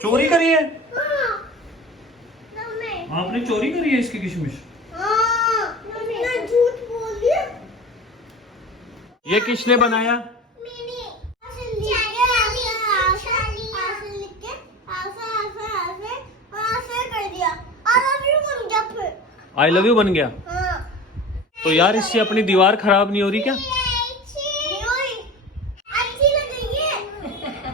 चोरी करी है? आपने चोरी करी है इसकी किशमिश? झूठ बोल दिया। ये किसने बनाया? आई लव यू बन गया। तो यार इससे अपनी दीवार खराब नहीं हो रही क्या? अच्छी लग रही है।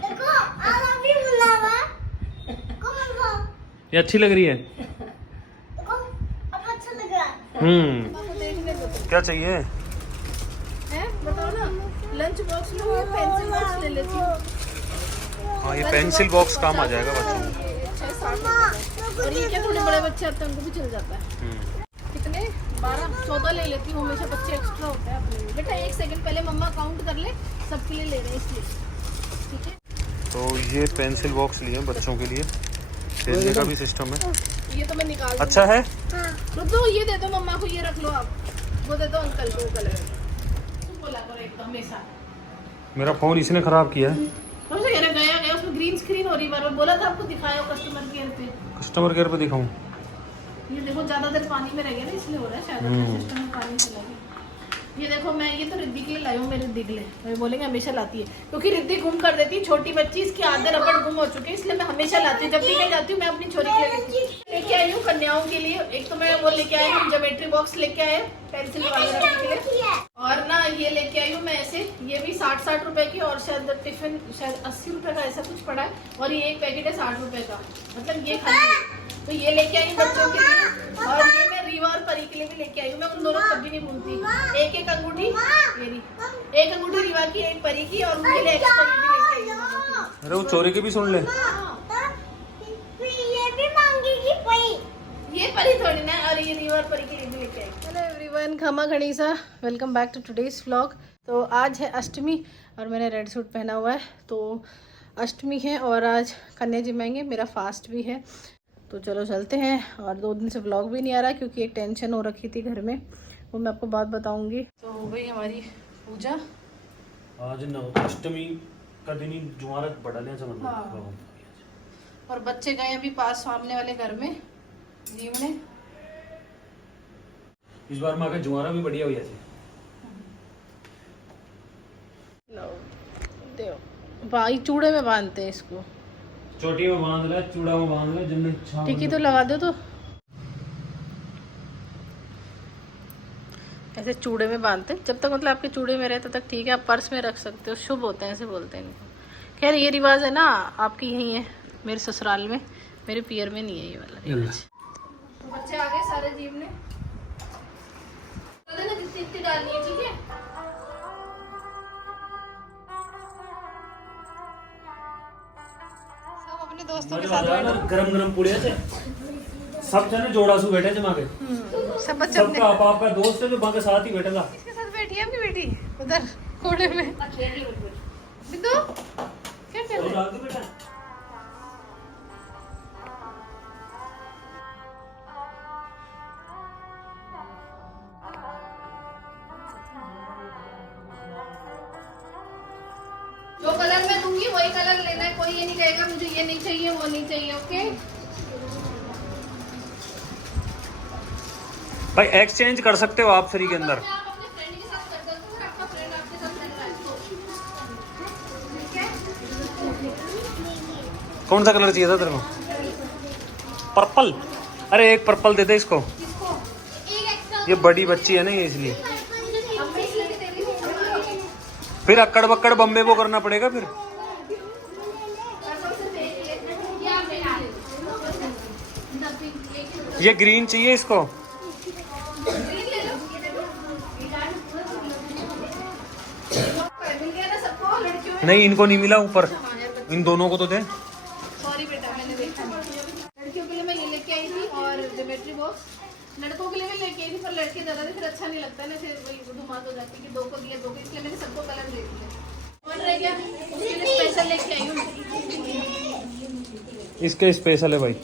देखो, I love you बोला हुआ। देखो, ये अच्छी लग रही है? देखो, अब अच्छा लग रहा है। क्या चाहिए? बताओ ना। लंच बॉक्स लो या पेंसिल बॉक्स ले लेती हूँ। हाँ ये पेंसिल बॉक्स काम आ जाएगा बच्चों को। 6-7 और ये क्या थोड़े बड़े बच्चे आते हैं उनको भी चल जाता है। कितने 12-14 ले लेती हूँ हमेशा, बच्चे एक्स्ट्रा होते हैं अपने लिए। बेटा 1 सेकंड पहले मम्मा काउंट कर ले, सबके लिए ले रहे हैं इसलिए, ठीक है। तो ये पेंसिल बॉक्स लिए बच्चों के लिए, खेलने का भी सिस्टम है। ये तो मैं निकाल अच्छा है। रुक दो, ये दे दो मम्मा को, ये रख लो आप, वो दे दो अंकल को कलर बोला करो एक हमेशा। मेरा फोन इसने खराब किया है। हमसे कह रहा गया उसमें ग्रीन स्क्रीन हो रही बार बोला था आपको, दिखाया कस्टमर केयर पे। कस्टमर केयर पे दिखाऊं? ये देखो ज्यादा देर पानी में रह गया ना, इसलिए हो रहा है शायद सिस्टम में पानी चला गया। ये देखो मैं ये तो रिद्धि के लिए लाई हूँ, मेरे रिद्धि के लिए। मैं बोलेंगे हमेशा लाती है क्योंकि रिद्धि गुम कर देती है, छोटी बच्ची, इसके आधे रबड़ गुम हो चुके हैं, इसलिए मैं हमेशा लाती हूँ। जब भी कहीं जाती हूँ मैं अपनी छोरी के लिए लेके आई हूँ, कन्याओं के लिए। एक तो मैं वो लेके आई हूँ ज्योमेट्री बॉक्स लेके आए पेंसिल वगैरह रखने के लिए, और ना ये लेके आई हूँ मैं ऐसे, ये भी 60 रुपए की, और शायद टिफिन शायद 80 रुपए का ऐसा कुछ पड़ा है, और ये एक पैकेट है 60 रुपए का, मतलब ये खाली। तो ये लेके आई हूँ बच्चों के लिए, और ये मैं रीवा और परी के लिए भी लेके आई हूँ। मैं उन दोनों को कभी नहीं भूलती। एक अंगूठी मेरी, एक अंगूठी रीवा की, एक परी की, और उनके लिए एक्स्ट्रा ये भी लेके आई हूँ। अरे वो चोरी के भी सुन ले। ये भी मांगेगी परी। ये परी थोड़ी ना, और ये रीवा और परी के लिए भी लेके आई। हेलो एवरीवन, खमा खड़ीसा, welcome back to today's vlog. तो आज है अष्टमी और मैंने रेड सूट पहना हुआ है, तो अष्टमी है और आज कन्या जिमाएंगे, मेरा फास्ट भी है। तो चलो चलते हैं। और 2 दिन से व्लॉग भी नहीं आ रहा क्योंकि एक टेंशन हो रखी थी घर में, वो मैं आपको बात बताऊंगी। तो हो गई हमारी पूजा। आज अष्टमी का दिन ही जुमारा बढ़ाने से मतलब। हाँ। और बच्चे गए अभी पास सामने वाले घर में जीवने। इस बार माँ का जुमारा भी बढ़िया हुआ है। भाई चूड़े में बांधते हैं इसको, चोटी में बांध ले, चूड़ा में बांध ले, जिन्हें इच्छा टिकी तो लगा दो। तो ऐसे चूड़े में बांधते हैं, जब तक मतलब आपके चूड़े में रहे तब तक ठीक है, आप पर्स में रख सकते हो, शुभ होते हैं ऐसे बोलते हैं इनको। खैर ये रिवाज है ना, आपकी यहीं है, मेरे ससुराल में, मेरे पियर में नहीं है ये वाला रिवाज। तो बच्चे आ गए सारे जीवने, जितनी डालनी है, ठीक है। अपने दोस्तों के साथ गरम गरम पुड़िया से सब जने जोड़ा सु बैठे जमा के, सब बच्चे सबका आपका दोस्त है जो बाकी साथ ही बैठेगा। इसके साथ बैठी है आपकी बेटी उधर कोने में। बिंदु क्या कर रही है? बेटा जो कलर मैं दूंगी वही कलर लेना है, कोई ये नहीं कहेगा मुझे ये नहीं चाहिए वो नहीं चाहिए, ओके। भाई एक्सचेंज कर सकते हो आप फ्री के अंदर। आप अपने फ्रेंड के साथ कर दो, फिर आपका फ्रेंड आपके साथ कर रहा है, ठीक है। कौन सा कलर चाहिए था तेरे को? पर्पल। अरे एक पर्पल दे दे इसको, एक एक्स्ट्रा ये बड़ी बच्ची है ना ये, इसलिए। अब मैं इसलिए दे रही हूँ। फिर अक्कड़ बक्कड़ बम्बे को करना पड़ेगा फिर। ये ग्रीन चाहिए इसको। नहीं इनको नहीं मिला ऊपर, इन दोनों को तो दे। सॉरी बेटा, मैंने देखा नहीं। लड़कियों के लिए मैं ये लेके आई थी और ज्योमेट्री बॉक्स, लड़कों के लिए भी लेके आई थी, पर लड़के ज्यादा थे फिर अच्छा नहीं लगता है ना, फिर वही धुमात हो जाती है कि 2 को दिया 2 को, इसलिए मैंने सबको कलर दे दिया। और रह गया उसके लिए स्पेशल लेके आई हूँ। इसके स्पेशल है भाई।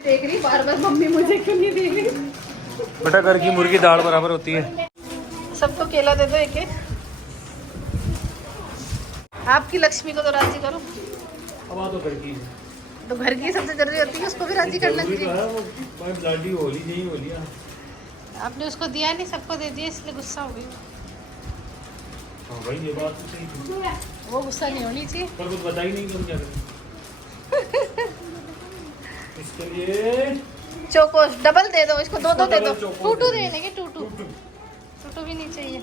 देख रही बार बार मम्मी मुझे क्यों नहीं दे रही। बेटा घर की मुर्गी दाल बराबर होती है। सबको केला दे दो एक एक। आपकी लक्ष्मी को तो राजी करो। अब आ तो करकी तो घर की सबसे जरूरी होती है, उसको भी राजी करना चाहिए। वो लाडी होली नहीं होली। आपने उसको दिया नहीं, सबको दे दिया, इसलिए गुस्सा हो गई। हाँ भाई ये बात तो सही है। वो गुस्सा नहीं होनी चाहिए। पर कुछ बता ही नहीं तुम क्या करें। इसके लिए चोकोस डबल दे दो इसको, दो दे दो। चोकोस टूटू देने के, टूटू भी नहीं चाहिए।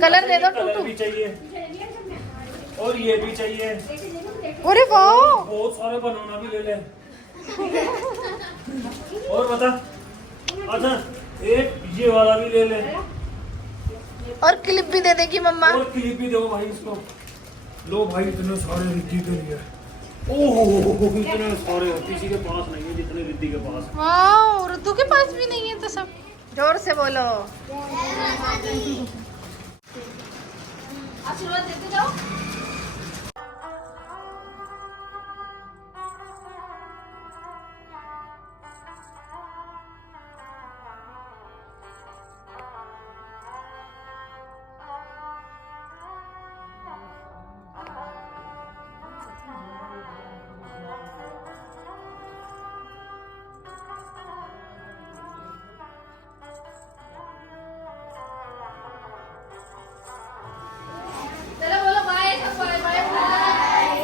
कलर दे दो कलर टूटू भी चाहिए और ये भी चाहिए। अरे वाह, बहुत सारे बनाना भी ले ले। और बता अच्छा एक ये वाला भी ले ले। और क्लिप भी दे देगी मम्मा। और क्लिप भी दो भाई इसको। लो भाई इतने सारे रिद्धि के लिए। ओहो इतने सारे किसी के पास नहीं है जितने रिद्धि के पास। वाह, ऋतु के पास भी नहीं है तो सब। जोर से बोलो। आशीर्वाद देते जाओ। चलो बोलो बाय, बाय बाय बाय।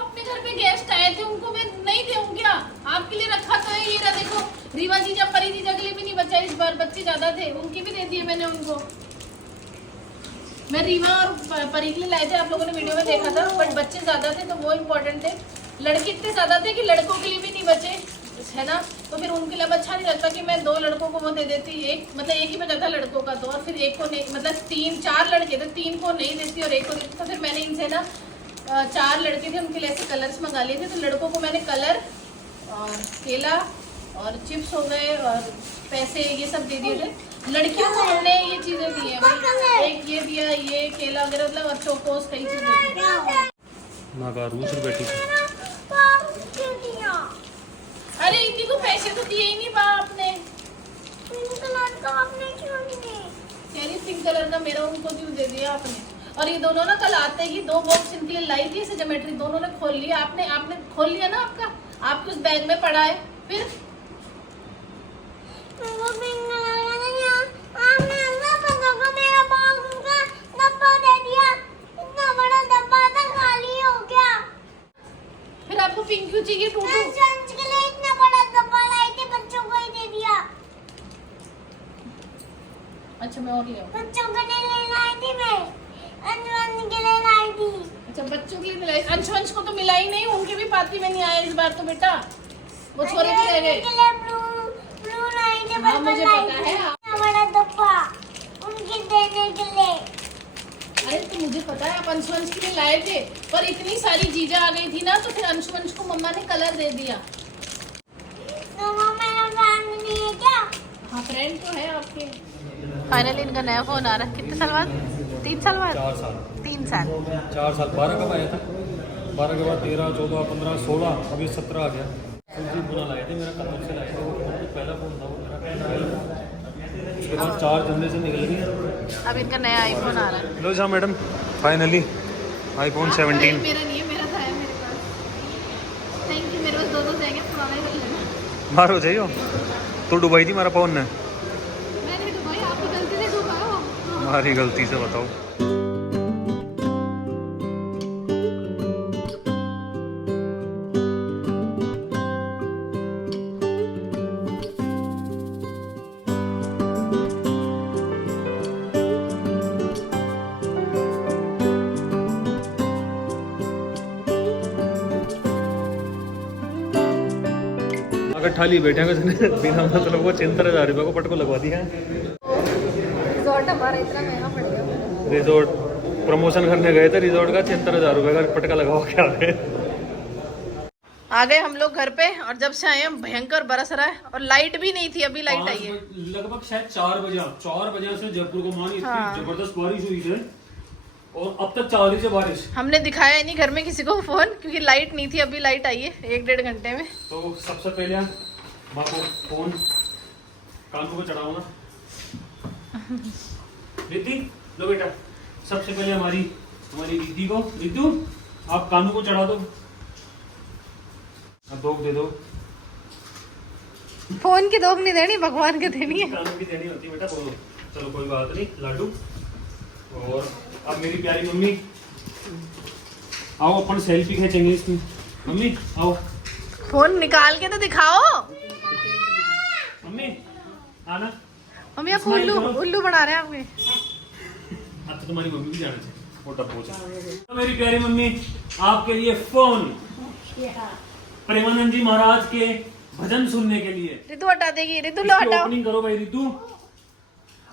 अपने घर पे गेस्ट आए थे, उनको मैं नहीं दूं क्या? आपके लिए रखा तो है। ये रहा देखो, रीवा जीजा परी जीजा के लिए भी नहीं बचा इस बार, बच्चे ज्यादा थे, उनकी भी दे दिए मैंने उनको। मैं रीवा और परी के लिए लाए थे, आप लोगों ने वीडियो में देखा था, बट बच्चे ज्यादा थे तो वो इम्पोर्टेंट थे। लड़के इतने ज्यादा थे कि लड़कों के लिए भी नहीं बचे, है ना। तो फिर उनके लिए अब अच्छा नहीं लगता कि मैं 2 लड़कों को वो दे देती, एक मतलब एक ही बचा था लड़कों का तो, और फिर एक को नहीं, मतलब 3-4 लड़के थे, 3 को नहीं देती और एक को देती। तो फिर मैंने इनसे ना 4 लड़के थे, उनके लिए ऐसे कलर्स मंगा लिए थे। तो लड़कों को मैंने कलर और केला और चिप्स हो गए और पैसे ये सब दे दिए थे। लड़कियों को हमने ये चीजें दी है भाई, एक ये दिया, ये केला वगैरह मतलब, और चोकोस कई चीजें। ना का रूस बेटी अरे इतनी को पैसे तो दिए ही नहीं बाप ने। पिंक कलर का आपने क्यों नहीं दिए? यानी पिंक कलर का मेरा उनको क्यों दे दिया आपने? और ये दोनों ना कल आते ही 2 बॉक्स इनके लिए लाई थी ऐसे ज्योमेट्री, दोनों ने खोल लिया। आपने खोल लिया ना, आपके उस बैग में पड़ा है। फिर वो पिंक कलर का नहीं है। आपने अंदर बंदों को मेरा बॉक्स का डब्बा दे दिया। इतना बड़ा डब्बा था, खाली हो गया। फिर आपको पिंक क्यों चाहिए टूटू? लंच के लिए इतना बड़ा डब्बा लाई थी, बच्चों को ही दे दिया। अच्छा मैं और ले आऊं। बच्चों के लिए ले लाई थी मैं, अंजन के लिए लाई थी। अच्छा बच्चों के लिए मिलाई, अंश को तो मिला ही नहीं, उनके भी पार्टी में नहीं आया इस बार तो बेटा, वो छोरे भी रह गए। उनके लिए ब्लू लाई थी, हाँ मुझे पता है। इतना बड़ा डब्बा उनके देने के लिए। अरे तो मुझे पता है आप अंशुवंश के लिए लाए थे, पर इतनी सारी चीजें आ गई थी ना, तो फिर अंशुवंश को मम्मा ने कलर दे दिया। तो वो मेरा फ्रेंड नहीं है क्या? हाँ फ्रेंड तो है आपके। फाइनली इनका नया फोन आ रहा है। कितने साल बाद? 3 साल बाद? 4 साल 3 साल 4 साल 12 कब आया था? 12 के बाद 13 14 15 16 अभी 17 आ गया। बुला लाए थे, मेरा कदम से लाए थे, वो पहला फोन था वो मेरा पहला। उसके बाद 4 जनरेशन निकल गई। अब इनका नया आईफोन आ रहा है। लो जा मैडम, फाइनली आईफोन 17। मेरा नहीं है, मेरा था है मेरे पास। थैंक यू, मेरे पास 2 जाएंगे, पुराना ही कर लेना। मारो जाइयो तो डुबाई थी मारा फोन ने। मैंने डुबाई, आपकी गलती से डुबाया हो। हमारी गलती से बताओ। अगर ठाली बैठे बिना मतलब वो 73,000 रुपये को पटको लगवा दिया है। रिजॉर्ट हमारा इतना महंगा पड़ गया। रिजॉर्ट प्रमोशन करने गए थे, रिजॉर्ट का 73,000 रुपये का पटका लगा के आ गए हम लोग घर पे, और जब से आए हैं भयंकर बरस रहा है, और लाइट भी नहीं थी, अभी लाइट आई है। लगभग शायद 4 बजे से जयपुर को मान इतनी जबरदस्त बारिश हुई है, और अब तक 4 से बारिश। हमने दिखाया नहीं घर में किसी को फोन, क्योंकि लाइट नहीं थी, अभी लाइट आई है 1-1.5 घंटे में। तो सबसे पहले माँ को फोन कानों पे चढ़ाऊंगा। दीदी लो बेटा, सबसे पहले हमारी हमारी रिद्धि को, रिद्धू आप कानू को चढ़ा दो, अब दोग दे दो। फोन की दोग नहीं देनी, भगवान के देनी है। कानू की देनी होती है बेटा, बोलो। चलो कोई बात नहीं लाडू। और अब मेरी प्यारी मम्मी आओ, अपन सेल्फी खींचेंगे इसमें। मम्मी आओ, फोन निकाल के तो दिखाओ। मम्मी आना। मम्मी आप उल्लू बना रहे हैं आपके। अब तो तुम्हारी मम्मी भी जाना चाहिए, वो डब्बो से। तो मेरी प्यारी मम्मी आपके लिए फोन, प्रेमानंद जी महाराज के भजन सुनने के लिए। रितु हटा देगी, रितु लो हटाओ। ओपनिंग करो भाई रितु।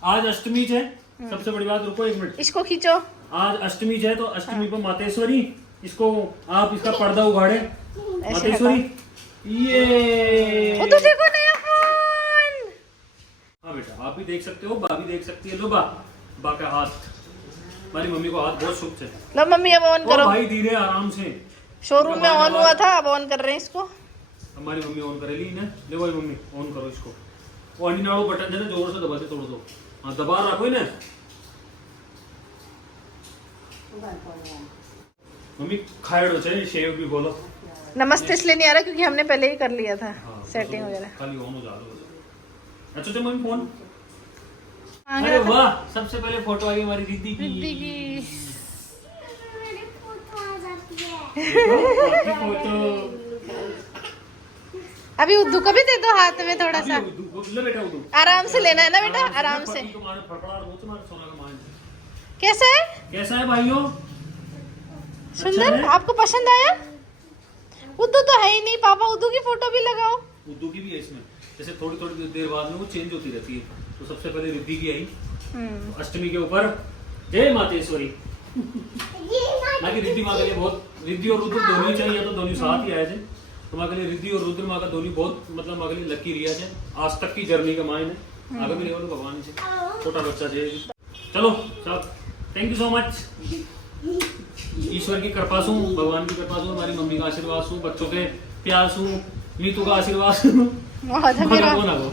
आज अष्टमी है, सबसे बड़ी बात, रुको एक मिनट, इसको खींचो। आज अष्टमी है तो अष्टमी पर मातेश्वरी, इसको आप इसका पर्दा उगाड़े। मातेश्वरी ये वो तो देखो नया फोन। हाँ बेटा, आप भी देख सकते हो, बा भी देख सकती है। लो बा का हाथ, हमारी मम्मी को हाथ बहुत शुभ है। लो मम्मी अब ऑन ओ करो। भाई धीरे आराम से, शोरूम में ऑन हुआ था, अब ऑन कर रहे हैं इसको। हमारी मम्मी ऑन करेगी ना। ले भाई मम्मी ऑन करो इसको। वो अनिनाड़ो बटन है ना, जोर से दबा दे, तोड़ दो। हाँ दबा रखो ना मम्मी। खाएड़ो चाहिए, शेव भी बोलो। नमस्ते इसलिए नहीं आ रहा क्योंकि हमने पहले ही कर लिया था हाँ, सेटिंग तो वगैरह। खाली ऑन हो जा दो। अच्छा तो मम्मी फोन। आ अरे गया था। वाह, सबसे पहले फोटो आई हमारी दीदी की। रिद्धि की। मेरी फोटो आ जाती है। देखो, आपकी फोटो। अभी उद्दू को भी दे दो हाथ में थोड़ा सा। ले बेटा उधर। आराम से लेना है ना बेटा, आराम से। कैसा है? कैसा है भाइयों? सुंदर, अच्छा है? आपको पसंद आया? उद्दू तो है ही नहीं पापा, उद्दू की फोटो भी लगाओ। उर्दू की भी है इसमें, जैसे थोड़ी थोड़ी देर बाद में वो चेंज होती रहती है। तो सबसे पहले रिद्धि की आई अष्टमी के ऊपर। जय मातेश्वरी। बाकी रिद्धि माँ के लिए बहुत, रिद्धि और रुद्र दोनों ही चाहिए, तो दोनों साथ ही आए थे। तो माँ के लिए रिद्धि और रुद्र माँ का दोनों बहुत, मतलब माँ के लिए लकी रिया है। आज तक की जर्नी का मायने आगे भी रेवल भगवान से छोटा बच्चा है। चलो सब, थैंक यू सो मच। ईश्वर की कृपा सु, भगवान की कृपा सु, हमारी मम्मी का आशीर्वाद सु, बच्चों के प्यार सु, नीतू का आशीर्वाद सु। बहुत है मेरा। कौन आ गो